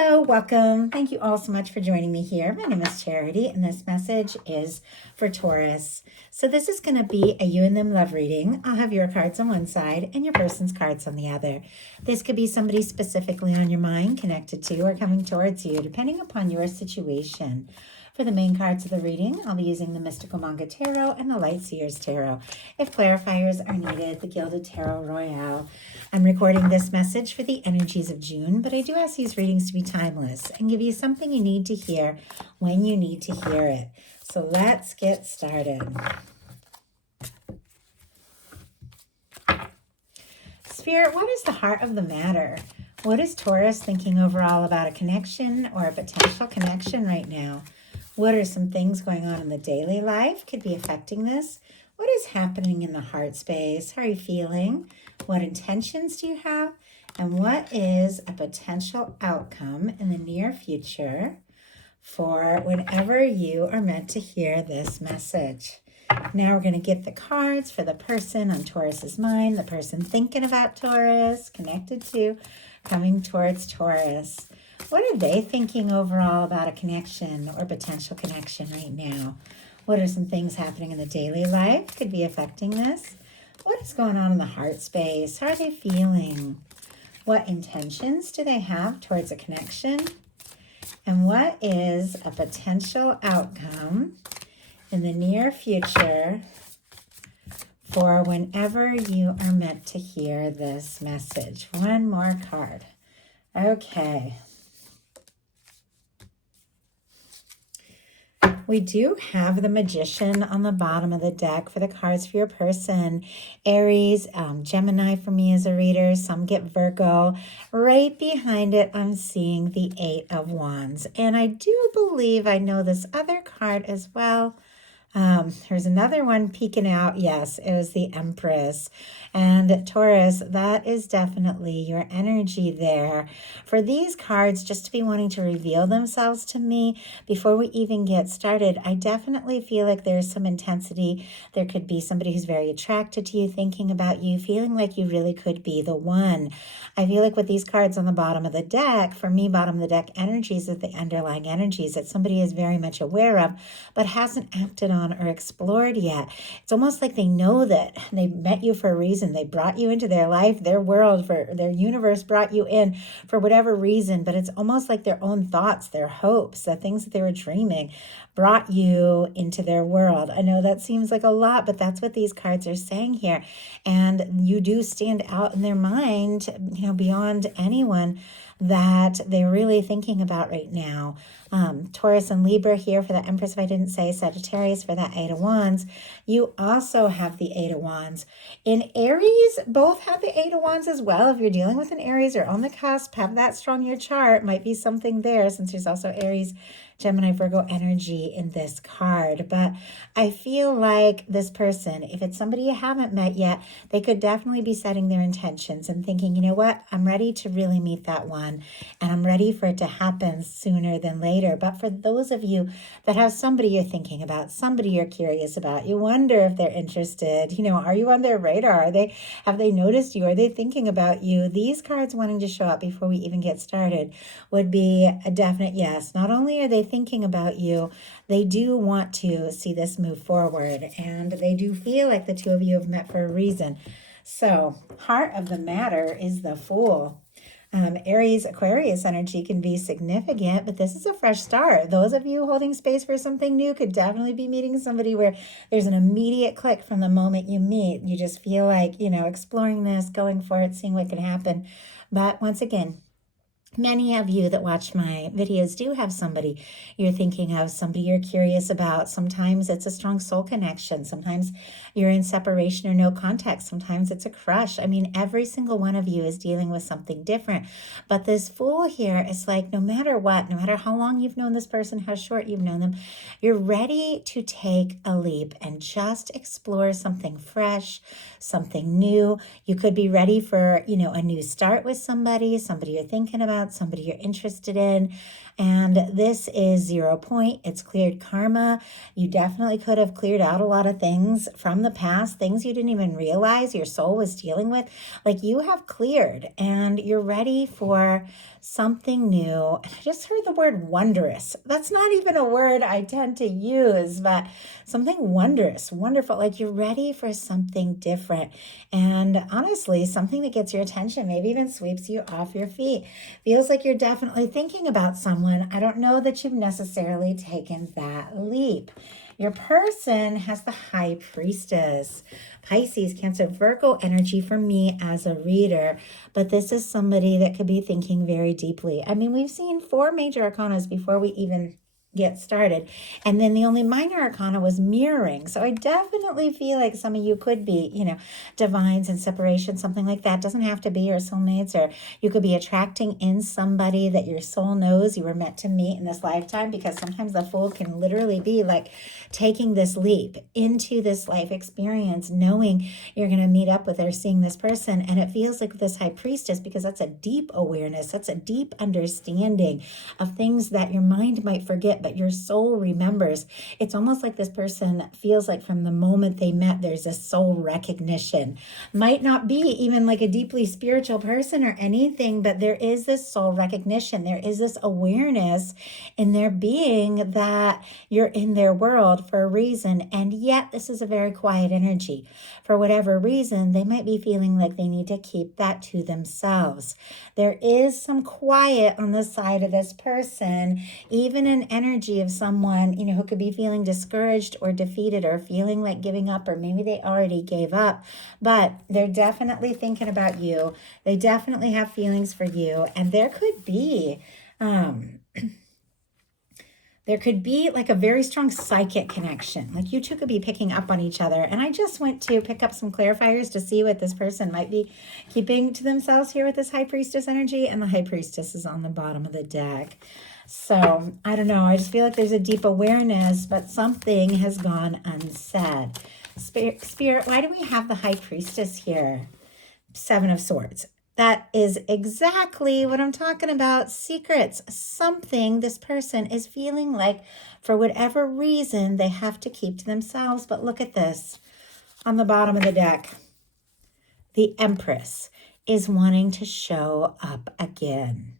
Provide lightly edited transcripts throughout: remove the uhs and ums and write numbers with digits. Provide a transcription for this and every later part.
Hello, welcome. Thank you all so much for joining me here. My name is Charity, and this message is for Taurus. So this is going to be a you and them love reading. I'll have your cards on one side and your person's cards on the other. This could be somebody specifically on your mind, connected to, or coming towards you, depending upon your situation. For the main cards of the reading, I'll be using the Mystical Manga Tarot and the Light Seers Tarot. If clarifiers are needed, the Gilded Tarot Royale. I'm recording this message for the energies of June, but I do ask these readings to be timeless and give you something you need to hear when you need to hear it. So let's get started. Spirit, what is the heart of the matter? What is Taurus thinking overall about a connection or a potential connection right now? What are some things going on in the daily life could be affecting this? What is happening in the heart space? How are you feeling? What intentions do you have? And what is a potential outcome in the near future for whenever you are meant to hear this message? Now we're going to get the cards for the person on Taurus's mind, the person thinking about Taurus, connected to, coming towards Taurus. What are they thinking overall about a connection or potential connection right now? What are some things happening in the daily life could be affecting this? What is going on in the heart space? How are they feeling? What intentions do they have towards a connection? And what is a potential outcome in the near future for whenever you are meant to hear this message? One more card. Okay. We do have the Magician on the bottom of the deck for the cards for your person. Aries, Gemini for me as a reader. Some get Virgo. Right behind it, I'm seeing the Eight of Wands. And I do believe I know this other card as well. There's another one peeking out. Yes, it was the Empress. And Taurus, that is definitely your energy there. For these cards just to be wanting to reveal themselves to me before we even get started, I definitely feel like there's some intensity. There could be somebody who's very attracted to you, thinking about you, feeling like you really could be the one. I feel like with these cards on the bottom of the deck, for me, bottom of the deck energies are the underlying energies that somebody is very much aware of, but hasn't acted on or explored yet. It's almost like they know that they met you for a reason. They brought you into their life, their world, for their universe brought you in for whatever reason, but it's almost like their own thoughts, their hopes, the things that they were dreaming brought you into their world. I know that seems like a lot, but that's what these cards are saying here. And you do stand out in their mind, beyond anyone that they're really thinking about right now. Taurus and Libra here for the Empress, if I didn't say, Sagittarius for that Eight of Wands. You also have the Eight of Wands. In Aries, both have the Eight of Wands as well. If you're dealing with an Aries or on the cusp, have that strong in your chart. Might be something there since there's also Aries, Gemini, Virgo energy in this card. But I feel like this person, if it's somebody you haven't met yet, they could definitely be setting their intentions and thinking, you know what, I'm ready to really meet that one. And I'm ready for it to happen sooner than later. But for those of you that have somebody you're thinking about, somebody you're curious about, you wonder if they're interested, are you on their radar? Have they noticed you? Are they thinking about you? These cards wanting to show up before we even get started would be a definite yes. Not only are they thinking about you, they do want to see this move forward, and they do feel like the two of you have met for a reason. So, heart of the matter is the Fool. Aries, Aquarius energy can be significant, but this is a fresh start. Those of you holding space for something new could definitely be meeting somebody where there's an immediate click from the moment you meet. You just feel like, exploring this, going for it, seeing what can happen. But once again, many of you that watch my videos do have somebody you're thinking of, somebody you're curious about. Sometimes it's a strong soul connection. Sometimes you're in separation or no contact. Sometimes it's a crush. I mean, every single one of you is dealing with something different. But this Fool here is like, no matter what, no matter how long you've known this person, how short you've known them, you're ready to take a leap and just explore something fresh, something new. You could be ready for, a new start with somebody you're thinking about, somebody you're interested in. And this is 0 point. It's cleared karma. You definitely could have cleared out a lot of things from the past, things you didn't even realize your soul was dealing with. Like, you have cleared and you're ready for something new. And I just heard the word wondrous. That's not even a word I tend to use, but something wondrous, wonderful, like you're ready for something different. And honestly, something that gets your attention, maybe even sweeps you off your feet. Feels like you're definitely thinking about someone. I don't know that you've necessarily taken that leap. Your person has the High Priestess. Pisces, Cancer, Virgo energy for me as a reader, but this is somebody that could be thinking very deeply. I mean, we've seen 4 major arcanas before we even get started, and then the only minor arcana was mirroring. So I definitely feel like some of you could be, divines and separation, something like that. Doesn't have to be your soulmates, or you could be attracting in somebody that your soul knows you were meant to meet in this lifetime, because sometimes the Fool can literally be like taking this leap into this life experience, knowing you're going to meet up with or seeing this person. And it feels like this High Priestess, because that's a deep awareness, that's a deep understanding of things that your mind might forget, but your soul remembers. It's almost like this person feels like from the moment they met, there's a soul recognition. Might not be even like a deeply spiritual person or anything, but there is this soul recognition. There is this awareness in their being that you're in their world for a reason. And yet this is a very quiet energy. For whatever reason, they might be feeling like they need to keep that to themselves. There is some quiet on the side of this person, even an energy of someone, who could be feeling discouraged or defeated or feeling like giving up, or maybe they already gave up, but they're definitely thinking about you. They definitely have feelings for you. And there could be, like a very strong psychic connection. Like you two could be picking up on each other. And I just went to pick up some clarifiers to see what this person might be keeping to themselves here with this High Priestess energy. And the High Priestess is on the bottom of the deck. So I don't know. I just feel like there's a deep awareness, but something has gone unsaid. Spirit, why do we have the High Priestess here? 7 of Swords. That is exactly what I'm talking about. Secrets. Something this person is feeling like for whatever reason they have to keep to themselves. But look at this on the bottom of the deck. The Empress is wanting to show up again.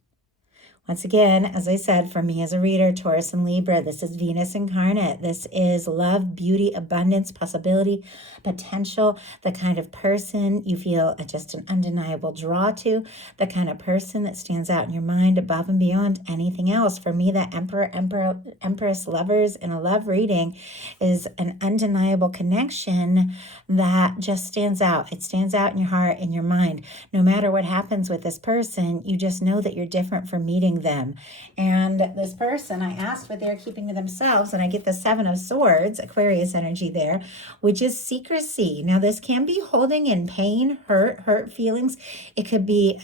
Once again, as I said, for me as a reader, Taurus and Libra, this is Venus incarnate. This is love, beauty, abundance, possibility, potential, the kind of person you feel just an undeniable draw to, the kind of person that stands out in your mind above and beyond anything else. For me, that Emperor, Empress, lovers in a love reading is an undeniable connection that just stands out. It stands out in your heart, in your mind. No matter what happens with this person, you just know that you're different from meeting them. And this person, I asked what they're keeping to themselves, and I get the 7 of Swords, Aquarius energy there, which is secrecy. Now, this can be holding in pain, hurt feelings. It could be,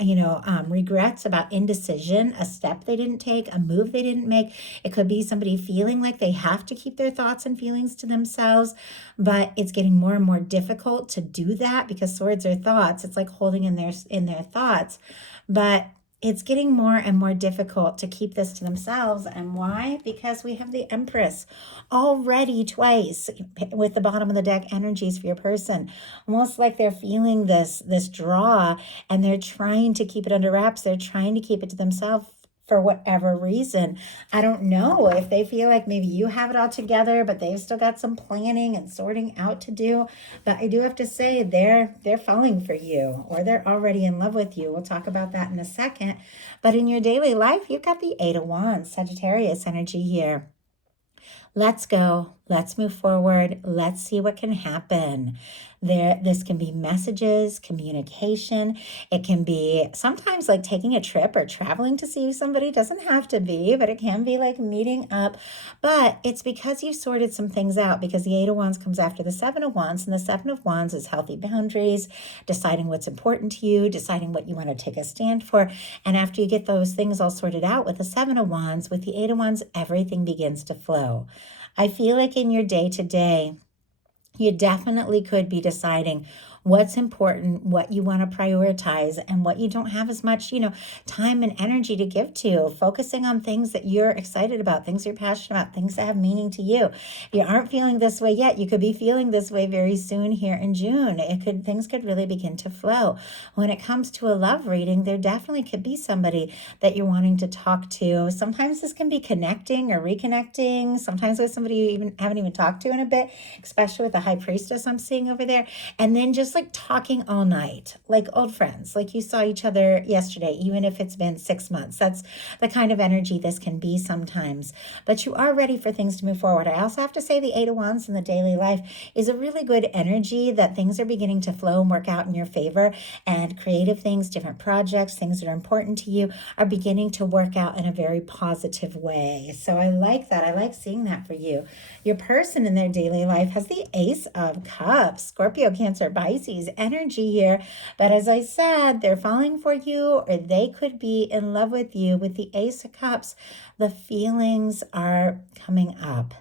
regrets about indecision, a step they didn't take, a move they didn't make. It could be somebody feeling like they have to keep their thoughts and feelings to themselves, but it's getting more and more difficult to do that because swords are thoughts. It's like holding in their thoughts, but it's getting more and more difficult to keep this to themselves. And why? Because we have the Empress already twice with the bottom of the deck energies for your person. Almost like they're feeling this draw, and they're trying to keep it under wraps. They're trying to keep it to themselves for whatever reason. I don't know if they feel like maybe you have it all together, but they've still got some planning and sorting out to do. But I do have to say they're falling for you, or they're already in love with you. We'll talk about that in a second. But in your daily life, you've got the 8 of Wands, Sagittarius energy here. Let's go. Let's move forward. Let's see what can happen. This can be messages, communication. It can be sometimes like taking a trip or traveling to see somebody. Doesn't have to be, but it can be like meeting up. But it's because you've sorted some things out, because the 8 of Wands comes after the 7 of Wands, and the 7 of Wands is healthy boundaries, deciding what's important to you, deciding what you want to take a stand for. And after you get those things all sorted out with the 7 of Wands, with the 8 of Wands, everything begins to flow. I feel like in your day-to-day, you definitely could be deciding what's important, what you want to prioritize, and what you don't have as much, time and energy to give to. Focusing on things that you're excited about, things you're passionate about, things that have meaning to you. If you aren't feeling this way yet, you could be feeling this way very soon here in June. Things could really begin to flow. When it comes to a love reading, there definitely could be somebody that you're wanting to talk to. Sometimes this can be connecting or reconnecting, sometimes with somebody you haven't even talked to in a bit, especially with the high priestess I'm seeing over there. And then just like talking all night, like old friends, like you saw each other yesterday, even if it's been 6 months. That's the kind of energy this can be sometimes. But you are ready for things to move forward. I also have to say the Eight of Wands in the daily life is a really good energy that things are beginning to flow and work out in your favor, and creative things, different projects, things that are important to you are beginning to work out in a very positive way. So I like that. I like seeing that for you. Your person in their daily life has the Ace of Cups, Scorpio, Cancer, Pisces energy here. But as I said, they're falling for you, or they could be in love with you. With the Ace of Cups, the feelings are coming up.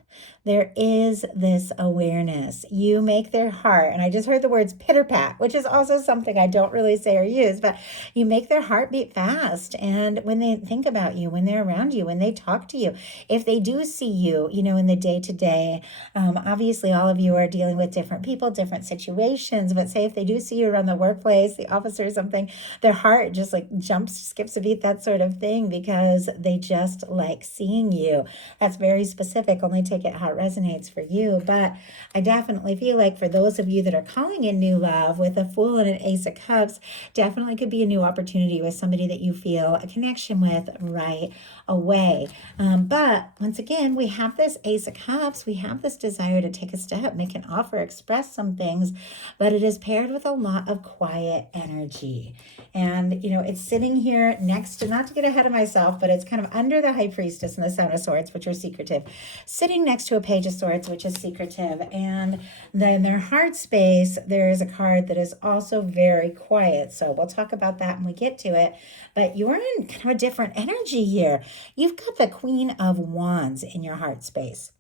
There is this awareness. You make their heart, and I just heard the words pitter pat, which is also something I don't really say or use, but you make their heart beat fast. And when they think about you, when they're around you, when they talk to you, if they do see you, in the day to day, obviously all of you are dealing with different people, different situations, but say if they do see you around the workplace, the office or something, their heart just like jumps, skips a beat, that sort of thing, because they just like seeing you. That's very specific. Only take it how it resonates for you. But I definitely feel like for those of you that are calling in new love with a Fool and an Ace of Cups, definitely could be a new opportunity with somebody that you feel a connection with right away. But once again, we have this Ace of Cups. We have this desire to take a step, make an offer, express some things, but it is paired with a lot of quiet energy. And, it's sitting here next to, not to get ahead of myself, but it's kind of under the High Priestess and the Seven of Swords, which are secretive, sitting next to a Page of Swords, which is secretive. And then in their heart space, there is a card that is also very quiet. So we'll talk about that when we get to it. But you're in kind of a different energy here. You've got the Queen of Wands in your heart space.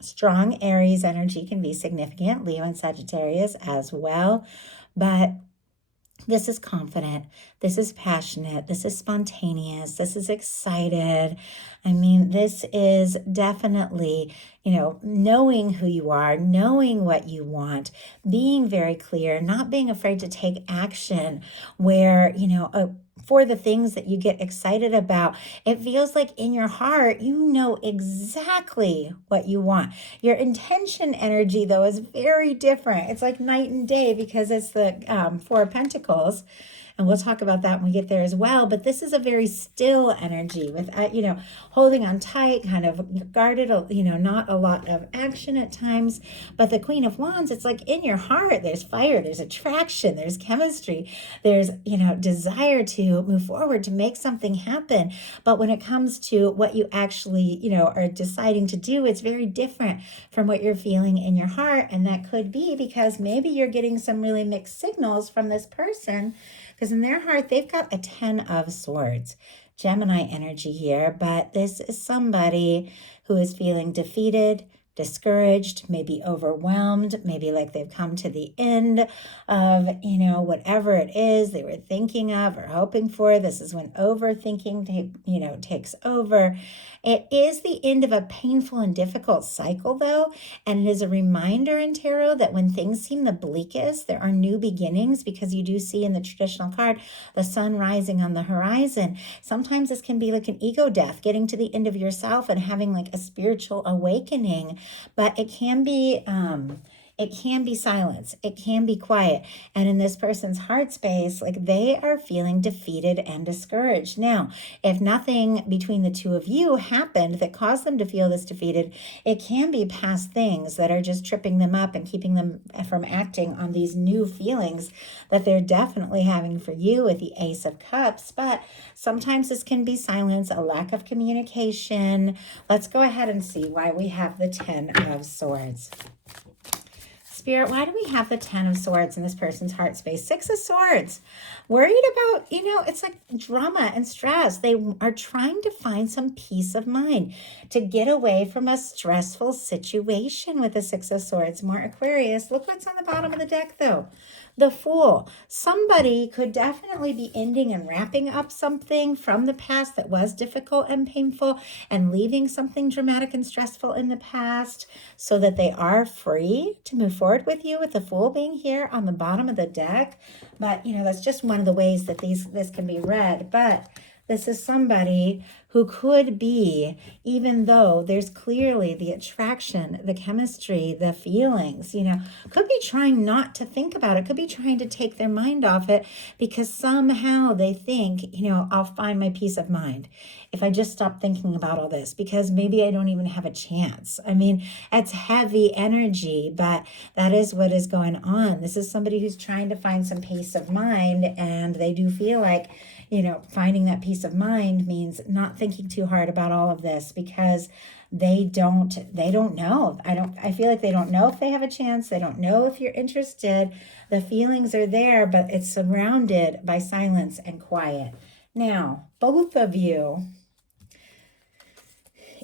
Strong Aries energy can be significant, Leo and Sagittarius as well. But this is confident, this is passionate, this is spontaneous, this is excited. I mean, this is definitely, knowing who you are, knowing what you want, being very clear, not being afraid to take action where, for the things that you get excited about. It feels like in your heart, you know exactly what you want. Your intention energy, though, is very different. It's like night and day because it's the Four of Pentacles. And we'll talk about that when we get there as well. But this is a very still energy with, holding on tight, kind of guarded, not a lot of action at times. But the Queen of Wands, it's like in your heart, there's fire, there's attraction, there's chemistry, there's, desire to move forward, to make something happen. But when it comes to what you actually, are deciding to do, it's very different from what you're feeling in your heart. And that could be because maybe you're getting some really mixed signals from this person, because in their heart, they've got a 10 of Swords, Gemini energy here. But this is somebody who is feeling defeated, discouraged, maybe overwhelmed, maybe like they've come to the end of, whatever it is they were thinking of or hoping for. This is when overthinking, takes over. It is the end of a painful and difficult cycle, though, and it is a reminder in tarot that when things seem the bleakest, there are new beginnings, because you do see in the traditional card the sun rising on the horizon. Sometimes this can be like an ego death, getting to the end of yourself and having like a spiritual awakening, but it can be silence. It can be quiet. And in this person's heart space, like they are feeling defeated and discouraged. Now, if nothing between the two of you happened that caused them to feel this defeated, it can be past things that are just tripping them up and keeping them from acting on these new feelings that they're definitely having for you with the Ace of Cups. But sometimes this can be silence, a lack of communication. Let's go ahead and see why we have the 10 of Swords. Spirit, why do we have the 10 of Swords in this person's heart space? 6 of Swords. Worried about, it's like drama and stress. They are trying to find some peace of mind, to get away from a stressful situation with the 6 of Swords. More Aquarius. Look what's on the bottom of the deck, though. The Fool. Somebody could definitely be ending and wrapping up something from the past that was difficult and painful and leaving something dramatic and stressful in the past so that they are free to move forward with you, with the Fool being here on the bottom of the deck. But, that's just one of the ways that this can be read. But this is somebody who could be, even though there's clearly the attraction, the chemistry, the feelings, could be trying not to think about it, could be trying to take their mind off it because somehow they think, I'll find my peace of mind if I just stop thinking about all this, because maybe I don't even have a chance. I mean, it's heavy energy, but that is what is going on. This is somebody who's trying to find some peace of mind, and they do feel like, finding that peace of mind means not thinking too hard about all of this because they don't know. I feel like they don't know if they have a chance. They don't know if you're interested. The feelings are there, but it's surrounded by silence and quiet. Now, both of you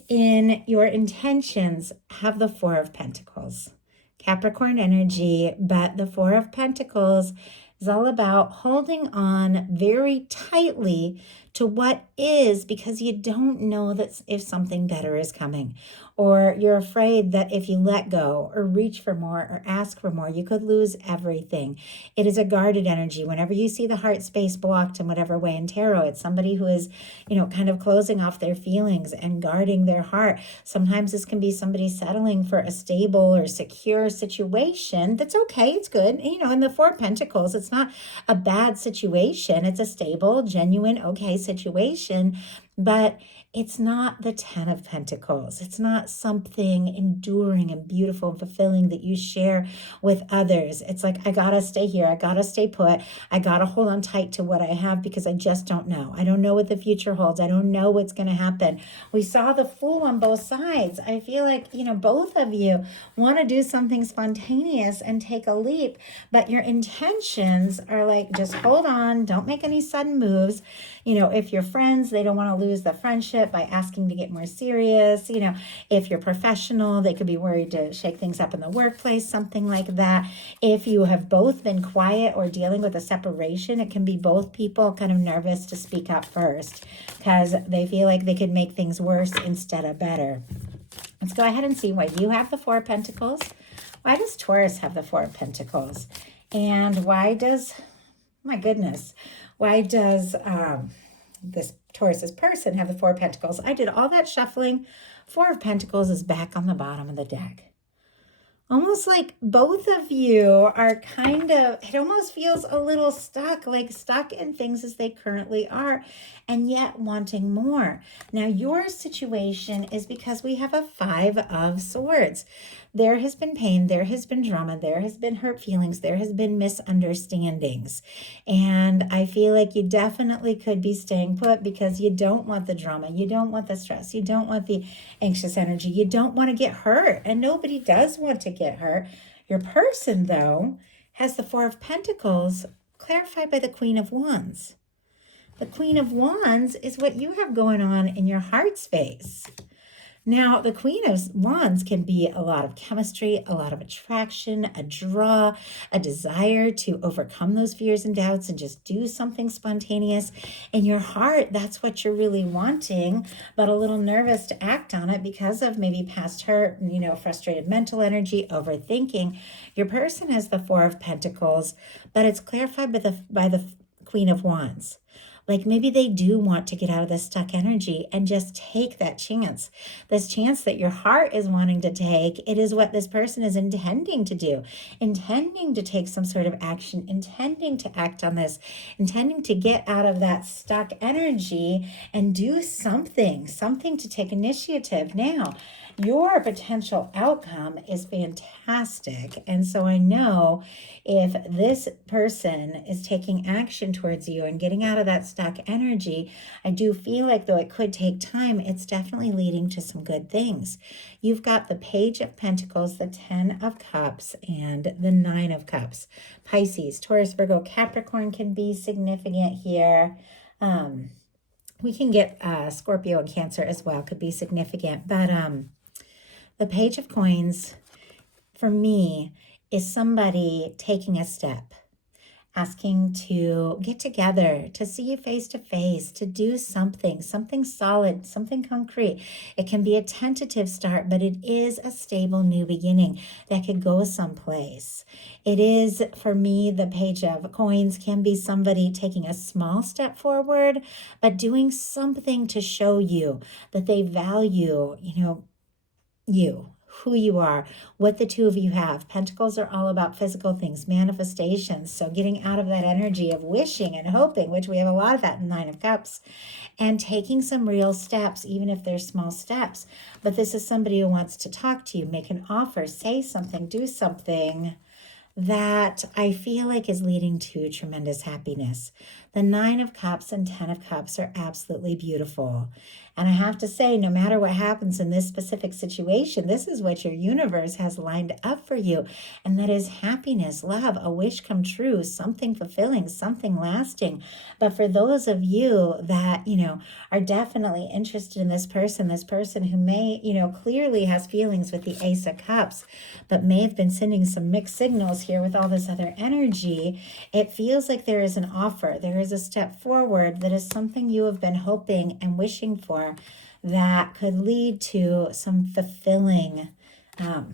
in your intentions have the Four of Pentacles. Capricorn energy, but the Four of Pentacles is all about holding on very tightly to what is because you don't know that if something better is coming, or you're afraid that if you let go or reach for more or ask for more, you could lose everything. It is a guarded energy. Whenever you see the heart space blocked in whatever way in tarot, it's somebody who is, kind of closing off their feelings and guarding their heart. Sometimes this can be somebody settling for a stable or secure situation. That's okay. It's good. In the Four of Pentacles, it's not a bad situation. It's a stable, genuine, okay situation, but it's not the Ten of Pentacles. It's not something enduring and beautiful and fulfilling that you share with others. It's like, I gotta stay here. I gotta stay put. I gotta hold on tight to what I have because I just don't know. I don't know what the future holds. I don't know what's going to happen. We saw the Fool on both sides. I feel like, both of you want to do something spontaneous and take a leap, but your intentions are like, just hold on. Don't make any sudden moves. If you're friends, they don't want to lose the friendship by asking to get more serious. If you're professional, they could be worried to shake things up in the workplace, something like that. If you have both been quiet or dealing with a separation, it can be both people kind of nervous to speak up first because they feel like they could make things worse instead of better. Let's go ahead and see why you have the Four of Pentacles. Why does Taurus have the Four of Pentacles? And why does, my goodness, why does this Taurus's person have the Four of Pentacles? I did all that shuffling. Four of Pentacles is back on the bottom of the deck. Almost like both of you are kind of, it almost feels a little stuck, like stuck in things as they currently are, and yet wanting more. Now, your situation is because we have a Five of Swords. There has been pain, there has been drama, there has been hurt feelings, there has been misunderstandings. And I feel like you definitely could be staying put because you don't want the drama, you don't want the stress, you don't want the anxious energy, you don't want to get hurt, and nobody does want to get hurt. Your person, though, has the Four of Pentacles clarified by the Queen of Wands. The Queen of Wands is what you have going on in your heart space. Now, the Queen of Wands can be a lot of chemistry, a lot of attraction, a draw, a desire to overcome those fears and doubts and just do something spontaneous. In your heart, that's what you're really wanting, but a little nervous to act on it because of maybe past hurt, frustrated mental energy, overthinking. Your person has the Four of Pentacles, but it's clarified by the Queen of Wands. Like maybe they do want to get out of this stuck energy and just take that chance. This chance that your heart is wanting to take, it is what this person is intending to do, intending to take some sort of action, intending to act on this, intending to get out of that stuck energy and do something to take initiative. Now, your potential outcome is fantastic. And so I know if this person is taking action towards you and getting out of that stuck energy, I do feel like though it could take time, it's definitely leading to some good things. You've got the Page of Pentacles, the 10 of Cups, and the 9 of Cups. Pisces, Taurus, Virgo, Capricorn can be significant here. We can get Scorpio and Cancer as well, could be significant. But the Page of Coins, for me, is somebody taking a step. asking to get together, to see you face to face, to do something solid, something concrete. It can be a tentative start, but it is a stable new beginning that could go someplace. It is, for me, the Page of Coins can be somebody taking a small step forward, but doing something to show you that they value, you, who you are, what the two of you have. Pentacles are all about physical things, manifestations. So getting out of that energy of wishing and hoping, which we have a lot of that in Nine of Cups, and taking some real steps, even if they're small steps. But this is somebody who wants to talk to you, make an offer, say something, do something that I feel like is leading to tremendous happiness. The Nine of Cups and Ten of Cups are absolutely beautiful. And I have to say, no matter what happens in this specific situation, this is what your universe has lined up for you. And that is happiness, love, a wish come true, something fulfilling, something lasting. But for those of you that, are definitely interested in this person who may, clearly has feelings with the Ace of Cups, but may have been sending some mixed signals here with all this other energy, it feels like there is an offer. There is a step forward that is something you have been hoping and wishing for that could lead to some fulfilling,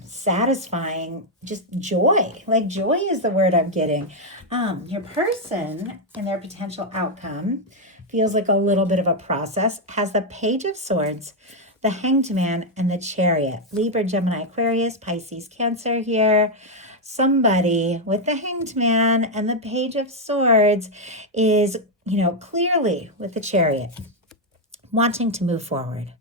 satisfying, just joy. Like joy is the word I'm getting. Your person and their potential outcome feels like a little bit of a process, has the Page of Swords, the Hanged Man, and the Chariot. Libra, Gemini, Aquarius, Pisces, Cancer here. Somebody with the Hanged Man and the Page of Swords is, clearly with the Chariot, wanting to move forward,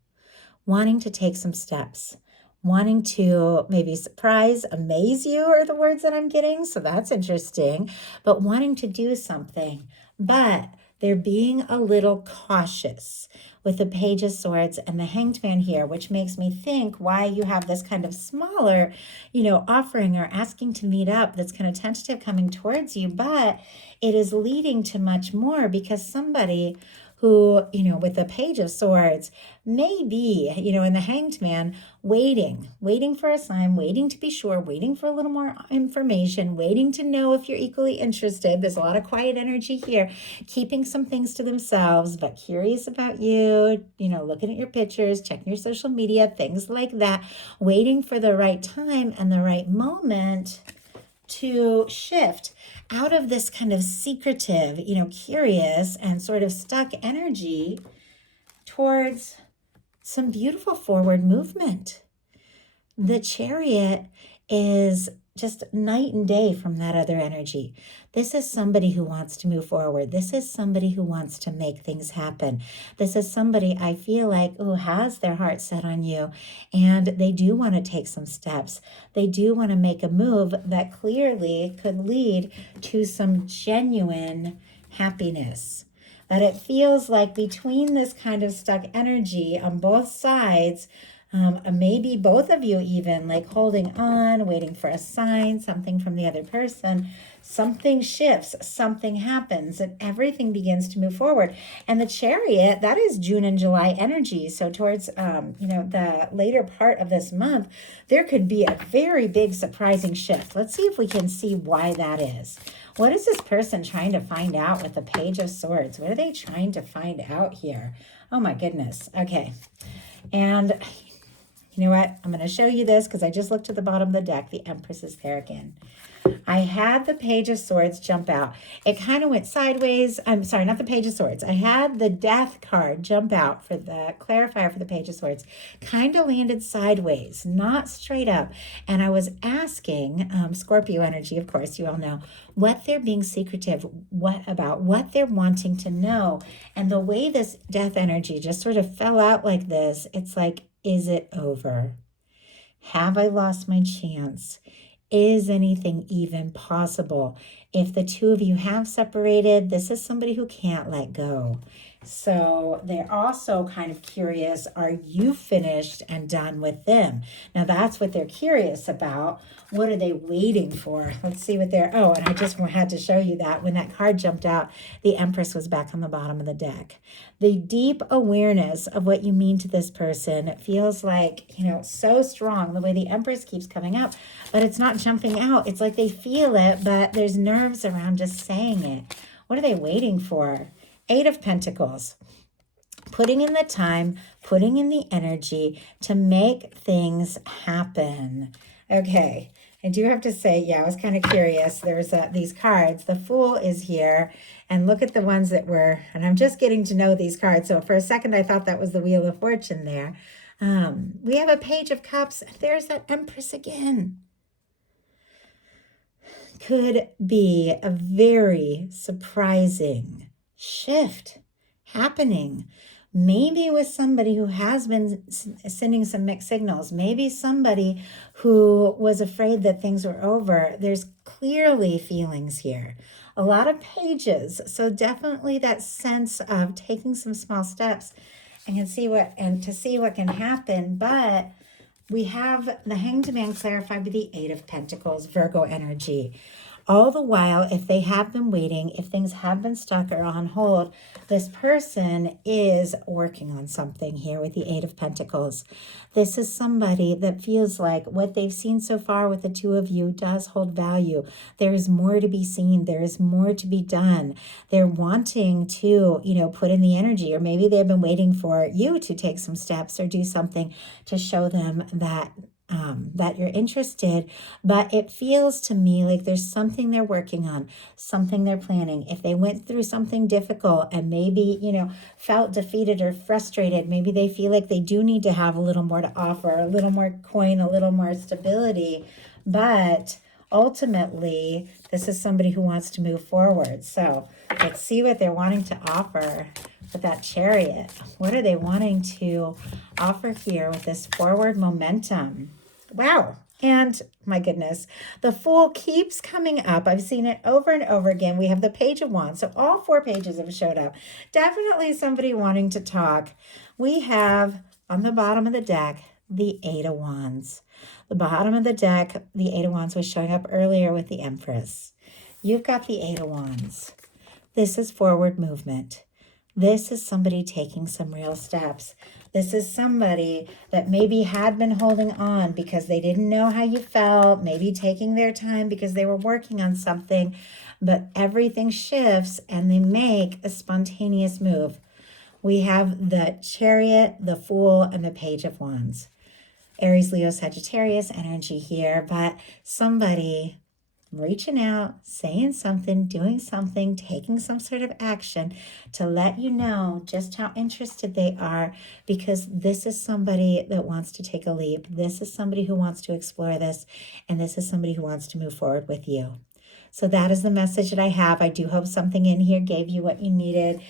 wanting to take some steps, wanting to maybe surprise, amaze you are the words that I'm getting. So that's interesting, but wanting to do something, but they're being a little cautious with the Page of Swords and the Hanged Man here, which makes me think why you have this kind of smaller, offering or asking to meet up that's kind of tentative coming towards you, but it is leading to much more because somebody who, with the Page of Swords may be, in the Hanged Man, waiting for a sign, waiting to be sure, waiting for a little more information, waiting to know if you're equally interested. There's a lot of quiet energy here, keeping some things to themselves, but curious about you, looking at your pictures, checking your social media, things like that, waiting for the right time and the right moment to shift out of this kind of secretive, curious and sort of stuck energy towards some beautiful forward movement. The Chariot is just night and day from that other energy. This is somebody who wants to move forward. This is somebody who wants to make things happen. This is somebody I feel like who has their heart set on you, and they do want to take some steps. They do want to make a move that clearly could lead to some genuine happiness. That it feels like between this kind of stuck energy on both sides, maybe both of you even like holding on, waiting for a sign, something from the other person, something shifts, something happens, and everything begins to move forward. And the Chariot, that is June and July energy. So towards, the later part of this month, there could be a very big surprising shift. Let's see if we can see why that is. What is this person trying to find out with the Page of Swords? What are they trying to find out here? Oh my goodness. Okay. And you know what? I'm going to show you this because I just looked at the bottom of the deck. The Empress is there again. I had the Page of Swords jump out. It kind of went sideways. I'm sorry, not the Page of Swords. I had the Death card jump out for the clarifier for the Page of Swords. Kind of landed sideways, not straight up. And I was asking, Scorpio energy, of course, you all know, what they're being secretive, what they're wanting to know. And the way this Death energy just sort of fell out like this, it's like, is it over? Have I lost my chance? Is anything even possible? If the two of you have separated, this is somebody who can't let go. So they're also kind of curious, are you finished and done with them? Now that's what they're curious about. What are they waiting for? Let's see what they're, oh, and I just had to show you that when that card jumped out, the Empress was back on the bottom of the deck. The deep awareness of what you mean to this person feels like, so strong the way the Empress keeps coming up, but it's not jumping out. It's like they feel it, but there's nerves around just saying it. What are they waiting for? Eight of Pentacles, putting in the time, putting in the energy to make things happen. Okay, I do have to say, I was kind of curious. There's these cards. The Fool is here, and look at the ones that were, and I'm just getting to know these cards. So for a second, I thought that was the Wheel of Fortune there. We have a Page of Cups. There's that Empress again. Could be a very surprising shift happening. Maybe with somebody who has been sending some mixed signals. Maybe somebody who was afraid that things were over. There's clearly feelings here. A lot of pages. So definitely that sense of taking some small steps and to see what can happen. But we have the Hanged Man clarified by the Eight of Pentacles, Virgo energy. All the while, if they have been waiting, if things have been stuck or on hold, this person is working on something here with the Eight of Pentacles. This is somebody that feels like what they've seen so far with the two of you does hold value. There is more to be seen. There is more to be done. They're wanting to, put in the energy, or maybe they've been waiting for you to take some steps or do something to show them that you're interested, but it feels to me like there's something they're working on, something they're planning. If they went through something difficult and maybe, felt defeated or frustrated, maybe they feel like they do need to have a little more to offer, a little more coin, a little more stability, but ultimately, this is somebody who wants to move forward. So let's see what they're wanting to offer with that Chariot. What are they wanting to offer here with this forward momentum? Wow. And my goodness, the Fool keeps coming up. I've seen it over and over again. We have the Page of Wands. So all four pages have showed up. Definitely somebody wanting to talk. We have on the bottom of the deck, the Eight of Wands. The bottom of the deck, the Eight of Wands was showing up earlier with the Empress. You've got the Eight of Wands. This is forward movement. This is somebody taking some real steps. This is somebody that maybe had been holding on because they didn't know how you felt, maybe taking their time because they were working on something, but everything shifts and they make a spontaneous move. We have the Chariot, the Fool, and the Page of Wands. Aries, Leo, Sagittarius energy here, but somebody reaching out, saying something, doing something, taking some sort of action to let you know just how interested they are, because this is somebody that wants to take a leap. This is somebody who wants to explore this, and this is somebody who wants to move forward with you. So that is the message that I have. I do hope something in here gave you what you needed.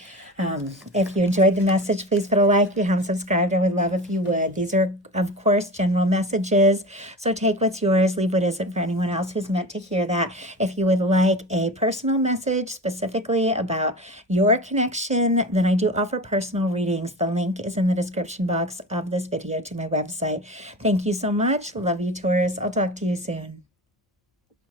If you enjoyed the message, please put a like. If you haven't subscribed, I would love if you would. These are, of course, general messages. So take what's yours, leave what isn't for anyone else who's meant to hear that. If you would like a personal message specifically about your connection, then I do offer personal readings. The link is in the description box of this video to my website. Thank you so much. Love you, Taurus. I'll talk to you soon.